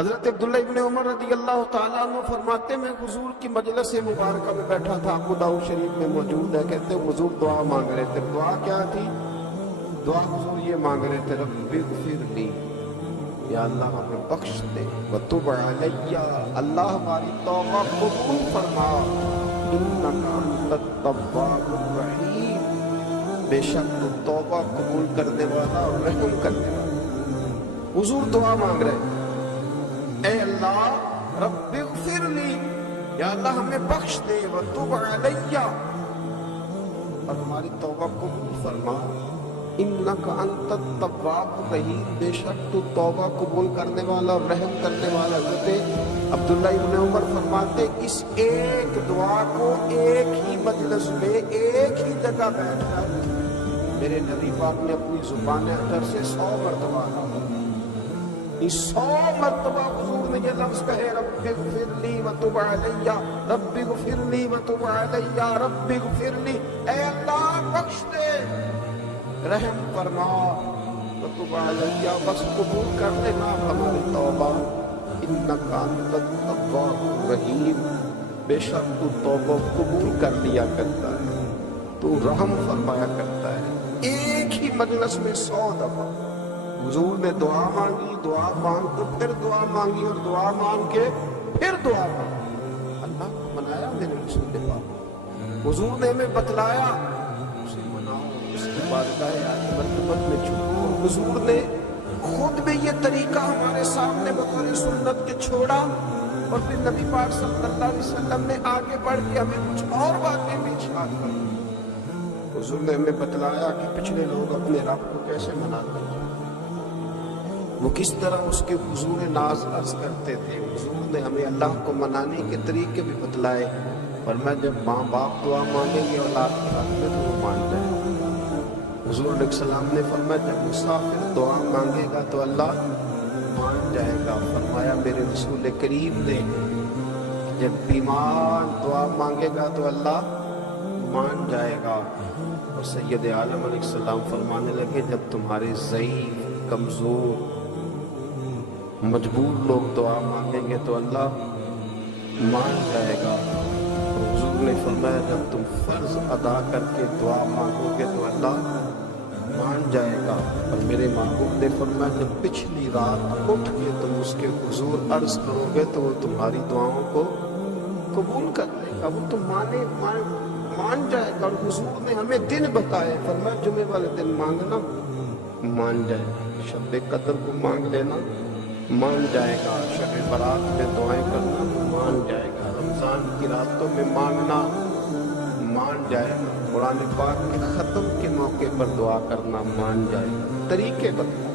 حضرت عبداللہ ابن عمر رضی اللہ تعالیٰ عنہ فرماتے میں حضور کی مجلس مبارکہ میں بیٹھا تھا، ابو داؤد شریف میں موجود ہے، کہتے ہیں حضور دعا مانگ رہے تھے۔ دعا کیا تھی؟ دعا حضور یہ مانگ رہے تھے، رب اغفر لی، یا اللہ ہمیں بخش دے، وتب علی، اللہ ہماری توبہ قبول فرما، انک انت التواب الرحیم، بے شک تو توبہ قبول کرنے والا اور رحم کرنے والا۔ حضور دعا مانگ رہے ہیں، اے اللہ رب اغفر لی، یا اللہ ہمیں بخش دے، وتب علی، اور ہماری توبہ قبول فرما، انک انت التواب الرحیم، بے شک تو توبہ قبول کرنے والا اور رحم کرنے والا۔ حضرت عبداللہ ابن عمر فرماتے اس ایک دعا کو ایک ہی مجلس میں ایک ہی جگہ بیٹھ کر میرے نبی پاک نے اپنی زبان اطہر سے 100 مرتبہ کہا۔ 100 مرتبہ حضور نے یہ لفظ کہے، رب اغفر لی وتب علی، رب اغفر لی وتب علی، رب اغفر لی، اے اللہ بخش دے، رحم فرما، وتب علی، بس قبول کر لینا ہماری توبہ، انک انت التواب الرحیم، بے شک تو توبہ قبول کر لیا کرتا ہے، تو رحم فرمایا کرتا ہے۔ ایک ہی مجلس میں 100 دفعہ حضور نے دعا مانگی، دعا مانگ تو پھر دعا مانگی، اور دعا مانگ کے پھر دعا مانگی۔ اللہ کو منایا میرے رسول پاک، حضور نے ہمیں بتلایا، اسے مناؤ، اس کی بارگاہ مرتبت میں چھوڑو۔ حضور نے خود بھی یہ طریقہ ہمارے سامنے بطور سنت کے چھوڑا، اور پھر نبی پاک صلی اللہ علیہ وسلم نے آگے بڑھ کے ہمیں کچھ اور باتیں بھی ارشاد کر دی۔ حضور نے ہمیں بتلایا کہ پچھلے لوگ اپنے رب کو کیسے مناتے تھے، وہ کس طرح اس کے حضور ناز عرض کرتے تھے۔ حضور نے ہمیں اللہ کو منانے کے طریقے بھی بتلائے، فرمایا جب ماں باپ دعا مانگیں گے اولاد کے حق میں تو وہ مان جائے۔ حضور علیہ السلام نے فرمایا جب مسافر دعا مانگے گا تو اللہ مان جائے گا۔ فرمایا میرے رسول کریم نے جب بیمار دعا مانگے گا تو اللہ مان جائے گا۔ اور سید عالم علیہ السلام فرمانے لگے جب تمہارے ضعیف، کمزور، مجبور لوگ دعا مانگیں گے تو اللہ مان جائے گا۔ اور حضور نے فرمایا جب تم فرض ادا کر کے دعا مانگو گے تو اللہ مان جائے گا۔ اور میرے محبوب نے فرمایا جب پچھلی رات اٹھ کے تم اس کے حضور عرض کرو گے تو وہ تمہاری دعاؤں کو قبول کر لے گا، وہ تم مان جائے گا۔ اور حضور نے ہمیں دن بتائے، فرمایا جمعے والے دن مانگنا مان جائے گا، شب قدر کو مانگ لینا مان جائے گا، شب برات میں دعائیں کرنا مان جائے گا، رمضان کی راتوں میں مانگنا مان جائے گا، قرآن پاک کے ختم کے موقع پر دعا کرنا مان جائے گا۔ طریقے بتائے۔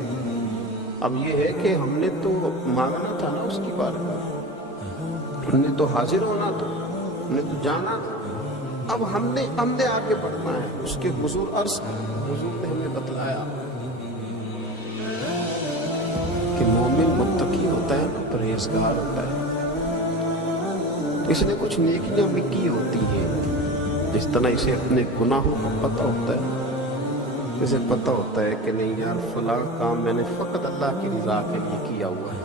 اب یہ ہے کہ ہم نے تو مانگنا تھا نا اس کی بارگاہ، ہم نے تو حاضر ہونا تھا، ہم نے تو جانا تھا، اب ہم نے آگے بڑھنا ہے، اس کے حضور عرض کرنا۔ حضور نے ہمیں بتلایا کہ مومن متقی ہوتا ہے نا، پرہیزگار ہوتا ہے، اس نے کچھ نیکیاں بھی کی ہوتی ہیں، جس طرح اسے اپنے گناہوں کو پتہ ہوتا ہے، اسے پتہ ہوتا ہے کہ نہیں یار فلاں کام میں نے فقط اللہ کی رضا کے لیے کیا ہوا ہے،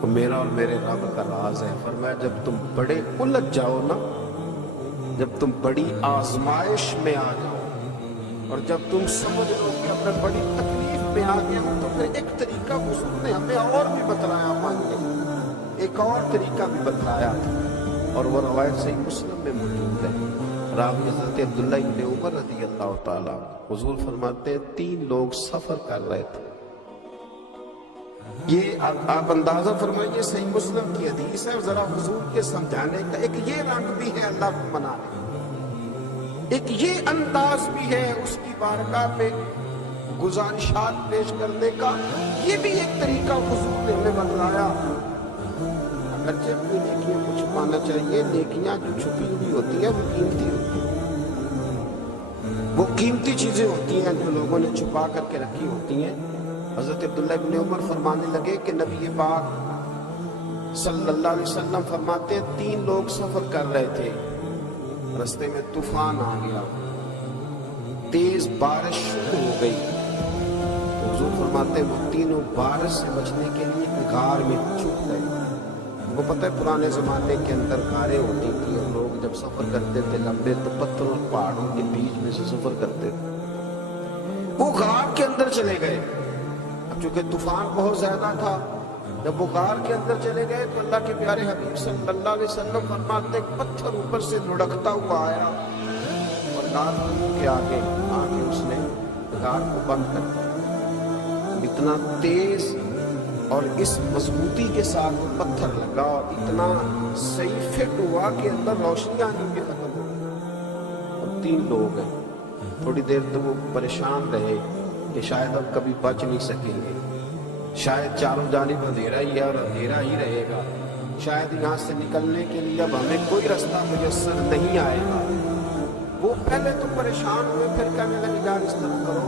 وہ میرا اور میرے رب کا راز ہے۔ فرمایا جب تم بڑے الجھ جاؤ نا، جب تم بڑی آزمائش میں آ جاؤ، اور جب تم سمجھ لو کہ اپنے بڑی تکلیف میں آ گیا ہو، تو پھر ایک طریقہ حضور نے ہمیں اور بھی بتلایا، مانگنے ایک اور طریقہ بھی بتلایا، اور وہ روایت صحیح مسلم میں موجود ہے۔ راوی حضرت عبداللہ ابن عمر رضی اللہ تعالیٰ، حضور فرماتے ہیں 3 لوگ سفر کر رہے تھے، یہ آپ اندازہ فرمائیے صحیح مسلم کی حدیث ہے، ذرا حضور کے سمجھانے کا ایک یہ رنگ بھی ہے اللہ کو منانے، ایک یہ انداز بھی ہے اس کی بارگاہ میں گزارشات پیش کرنے کا، یہ بھی ایک طریقہ حضور نے ہمیں بتلایا۔ اگرچہ اپنی نیکیوں کو چھپانا چاہیے، نیکیاں جو چھپی ہوئی ہوتی ہیں وہ قیمتی ہوتی ہیں، وہ قیمتی چیزیں ہوتی ہیں جو لوگوں نے چھپا کر کے رکھی ہوتی ہیں۔ حضرت عبداللہ ابن عمر فرمانے لگے کہ نبی پاک صلی اللہ علیہ وسلم فرماتے ہیں 3 لوگ سفر کر رہے تھے، رستے میں طوفان آ گیا، تیز بارش شروع ہو گئی، تو حضور हुजूर फरमाते वो तीनों बारिश से बचने के लिए एक गार में छुप गए। वो पता है पुराने ज़माने के अंदर गारें होती थी और लोग जब सफ़र करते थे लंबे तो पत्थरों और पहाड़ों के बीच में से सफ़र करते थे। वो गार के अंदर चले गए। अब चूंकि तूफान बहुत ज़्यादा था, जब वो गार के अंदर चले गए तो अल्लाह के प्यारे हबीब सल्लल्लाहु अलैहि वसल्लम फरमाते एक पत्थर ऊपर से लुढ़कता हुआ आया और गार के आगे उसने गार को बंद कर दिया। इतना तेज और इस मजबूती के साथ वो पत्थर लगा और इतना सही फिट हुआ कि अंदर रोशनी आनी भी खत्म हो गई। अब 3 लोग हैं। थोड़ी देर तो वो परेशान रहे कि शायद अब कभी बच नहीं सकेंगे, शायद चारों जानिब अंधेरा ही है और अंधेरा ही रहेगा, शायद यहाँ से निकलने के लिए अब हमें कोई रास्ता मुयस्सर नहीं आएगा। वो पहले तो परेशान हुए, फिर कहने लगे यार इस तरह करो,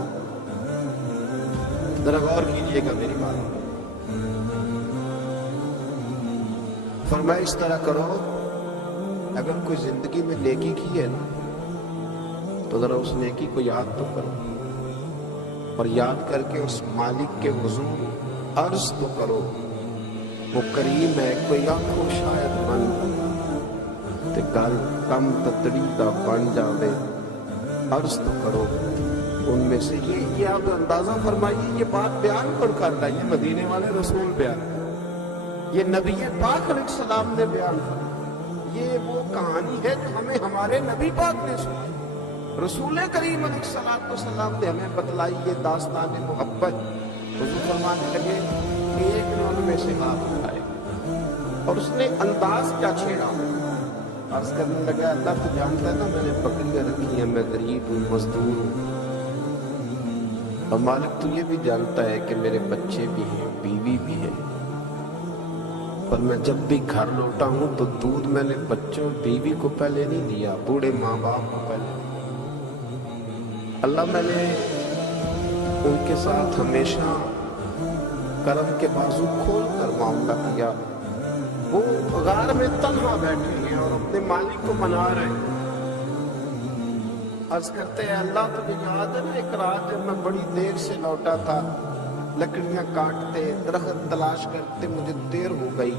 जरा गौर कीजिएगा मेरी बात। फरमाया इस तरह करो, अगर कोई जिंदगी में नेकी की है ना तो जरा उस नेकी को याद तो करो और याद करके उस मालिक के हुजूर अर्ज तो करो। वो करीम है, कोई आंखों शायद बंद ते गल कम ततड़ी दा बन जावे, अर्ज तो करो उनमें से। ये आप अंदाजा फरमाइए, ये बात बयान कौन कर रहा है? ये मदीने वाले रसूल बयान, ये नबी पाक अलैहिस्सलाम ने बयान किया। ये वो कहानी है जो हमें हमारे नबी पाक ने सुनी, रसूल करीम अलैहिस्सलाम ने हमें बतलाई। ये दास्तान मोहब्बत। हुजूर फरमाने लगे एक ने उनमें से हाथ उठाए और उसने अंदाज क्या छेड़ा, अर्ज करने लगा अल्लाह तो जानता है ना मैंने बकरियां रखी हैं, मैं गरीब हूँ, मजदूर हूँ, और मालिक तू ये भी जानता है कि मेरे बच्चे भी हैं, बीवी भी है, पर मैं जब भी घर लौटा हूँ तो दूध मैंने बच्चों बीवी को पहले नहीं दिया, बूढ़े माँ बाप को पहले। अल्लाह मैंने उनके साथ हमेशा करम के बाजू खोल कर मामला किया। वो गार में तन्हा बैठे हैं और अपने मालिक को मना रहे हैं। अर्ज करते हैं अल्लाह तुझे याद है ना एक रात जब मैं बड़ी देर से लौटा था, लकड़ियां काटते दरख्त तलाश करते मुझे देर हो गई,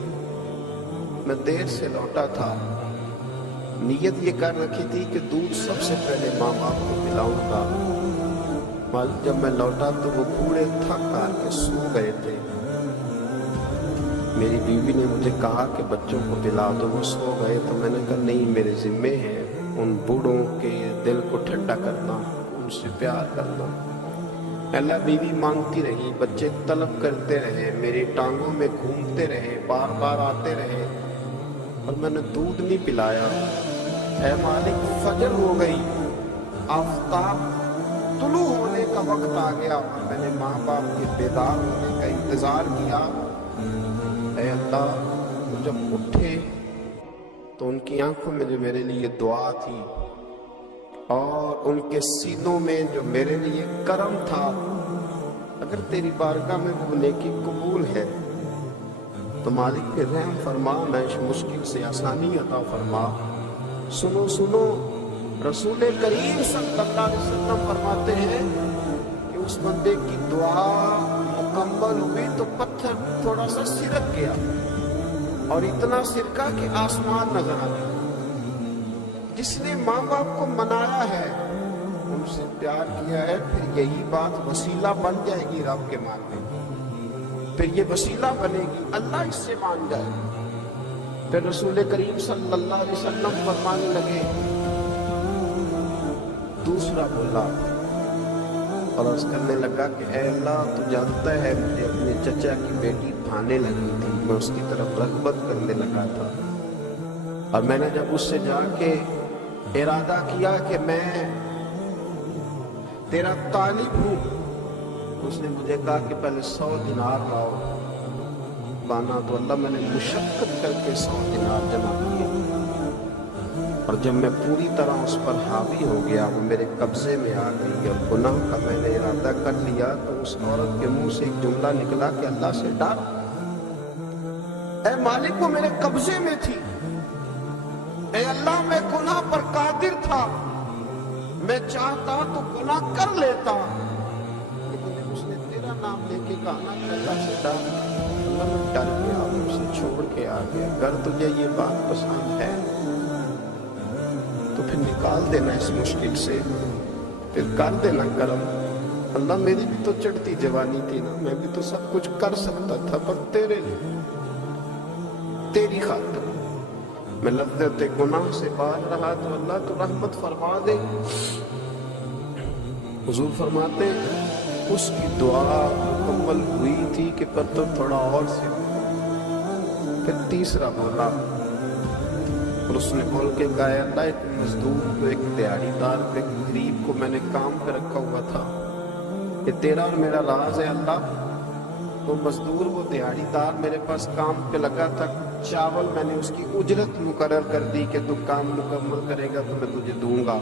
मैं देर से लौटा था, नीयत ये कर रखी थी कि दूध सबसे पहले माँ बाप को पिलाऊंगा। मालिक जब मैं लौटा तो वो बूढ़े थक हार के सो गए थे। मेरी बीवी ने मुझे कहा कि बच्चों को पिला दो, वो सो गए, तो मैंने कहा नहीं मेरे जिम्मे है उन बूढ़ों के दिल को ठंडा करना, उनसे प्यार करना। अल्लाह बीवी मांगती रही, बच्चे तलब करते रहे, मेरी टांगों में घूमते रहे, बार बार आते रहे, और मैंने दूध नहीं पिलाया। ऐ मालिक फजर हो गई, आफताब तुलू होने का वक्त आ गया और मैंने माँ बाप के बेदार होने का इंतजार किया। ऐ अल्लाह जब उठे तो उनकी आंखों में जो मेरे लिए दुआ थी और उनके सीनों में जो मेरे लिए करम था, अगर तेरी बारगाह में वो नेकी कबूल है तो मालिक के रहम फरमा, मैं इस मुश्किल से आसानी अता फरमा। सुनो सुनो, रसूल करीम सल्लल्लाहु अलैहि वसल्लम फरमाते हैं कि उस बंदे की दुआ मुकम्मल हुई तो पत्थर थोड़ा सा सिरक गया और इतना सिरका कि आसमान नजर आ गया। जिसने माँ बाप को मनाया है, उनसे प्यार किया है, फिर यही बात वसीला बन जाएगी रब के मानने की, फिर ये वसीला बनेगी अल्लाह इससे मान जाए। फिर रसूल करीम सल्लल्लाहु अलैहि वसल्लम फरमाने लगे, दूसरा बोला और अर्ज करने लगा कि ऐ अल्लाह तू जानता है मुझे अपने चचा की बेटी भाने लगी थी, मैं उसकी तरफ रग़बत करने लगा था, और मैंने जब उससे जाके इरादा किया कि मैं तेरा तालिब हूँ, उसने मुझे कहा कि पहले 100 दिनार लाओ बाना, तो अल्लाह मैंने मुशक्कत करके 100 दिनार जमा किए, और जब मैं पूरी तरह उस पर हावी हो गया, वो मेरे कब्जे में आ गई और गुनाह का मैंने इरादा कर लिया, तो उस औरत के मुंह से एक जुमला निकला कि अल्लाह से डर। ऐ मालिक वो मेरे कब्जे में थी, ऐ अल्लाह मैं गुनाह पर कादिर था, मैं चाहता तो गुनाह कर लेता, लेकिन उसने तेरा नाम के कहा ना कि अल्लाह से डर, अल्लाह मैं डर गया, मुझसे छोड़ के आ गया, अगर तुझे ये बात पसंद है तो फिर निकाल देना इस मुश्किल से, फिर कर देना करम। अल्लाह मेरी भी तो चढ़ती जवानी थी ना, मैं भी तो सब कुछ कर सकता था, पर तेरे लिए, तेरी खातिर मैं लज्जत गुनाह से बाहर रहा तो अल्लाह तो रहमत फरमा दे। हुजूर फरमाते उसकी दुआ मुकम्मल हुई थी कि पर तो थोड़ा और से। फिर तीसरा बोला और उसने बोल के कहा अल्लाह एक मजदूर को, एक दिहाड़ीदार को, एक गरीब को मैंने काम पे रखा हुआ था, ये तेरा और मेरा राज है अल्लाह। वो मजदूर, वो दिहाड़ीदार मेरे पास काम पे लगा था, चावल मैंने उसकी उजरत मुकर्रर कर दी कि तू काम मुकम्मल करेगा तो मैं तुझे दूंगा।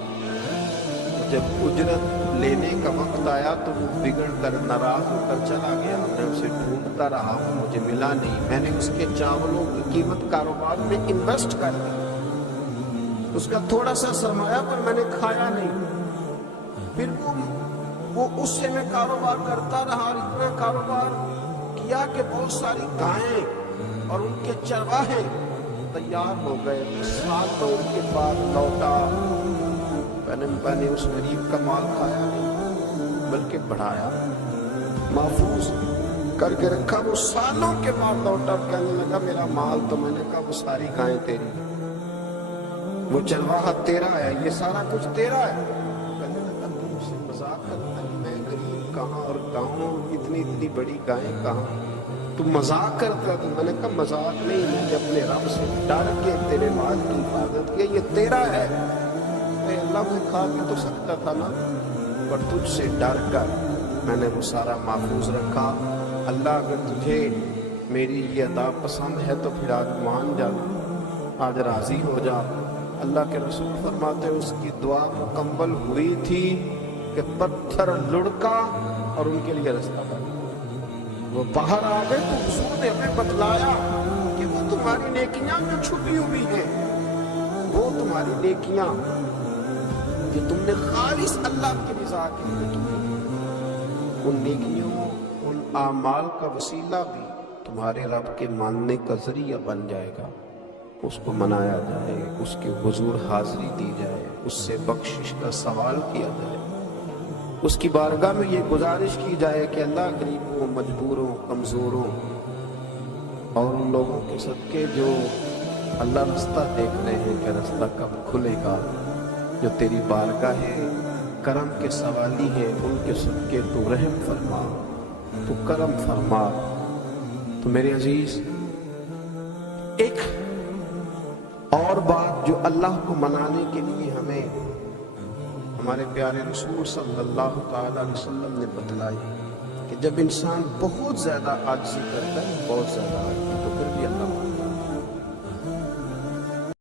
जब उजरत लेने का वक्त आया तो वो बिगड़ कर नाराज होकर चला गया। मैं उसे ढूंढता रहा, वो मुझे मिला नहीं। मैंने उसके चावलों की कीमत कारोबार में इन्वेस्ट कर दी, उसका थोड़ा सा सरमाया पर मैंने खाया नहीं। फिर वो उससे मैं कारोबार करता रहा, इतना कारोबार किया कि बहुत सारी गायें और उनके चरवाहे तैयार हो गए। सालों के बाद लौटा, मैंने उस गरीब का माल खाया नहीं बल्कि बढ़ाया, महफूज करके रखा। वो सालों के बाद लौटा, कहने लगा मेरा माल तो, मैंने कहा वो सारी गायें तेरी, वो चरवाहा तेरा है, ये सारा कुछ तेरा है। कहने लगा तुम मुझसे मजाक करता है, मैं गरीब कहाँ और गाँव, इतनी इतनी बड़ी गायें कहाँ, तुम मजाक करता। तो मैंने कहा मजाक नहीं, मैंने अपने रब से डर के तेरे माल की हिफाजत की, ये तेरा है। अल्लाह मैं खा भी तो सकता था ना, पर तुझसे डर कर मैंने वो सारा महफूज रखा। अल्लाह अगर तुझे मेरी ये अदा पसंद है तो फिर आज मान जा, आज राजी हो जा। अल्लाह के रसूल फरमाते उसकी दुआ मुकम्मल हुई थी कि पत्थर लुढ़का और उनके लिए रास्ता बना। वो बाहर आ गए तो हुजूर ने हमें बतलाया कि वो तुम्हारी नेकियां जो छुपी हुई हैं, वो तुम्हारी नेकियां कि तुमने खालिस अल्लाह की रज़ा के लिए की, उन नेकियों, उन आमाल का वसीला भी तुम्हारे रब के मानने का जरिया बन जाएगा। उसको मनाया जाए, उसके हुजूर हाजिरी दी जाए, उससे बख्शिश का सवाल किया जाए, उसकी बारगाह में ये गुजारिश की जाए कि अल्लाह गरीबों, मजबूरों, कमज़ोरों और उन लोगों के सदके जो अल्लाह रास्ता देख रहे हैं कि रास्ता कब खुलेगा, जो तेरी बारगाह है करम के सवाली है, उनके सदके तू रहम फरमा, तू करम फरमा। तो मेरे अजीज, एक और बात जो अल्लाह को मनाने के लिए हमें हमारे प्यारे रसूल सल्लल्लाहु ताला अलैहि वसल्लम ने बतलाई कि जब इंसान बहुत ज्यादा आजिज़ी करता है, बहुत ज्यादा, तो फिर भी अल्लाह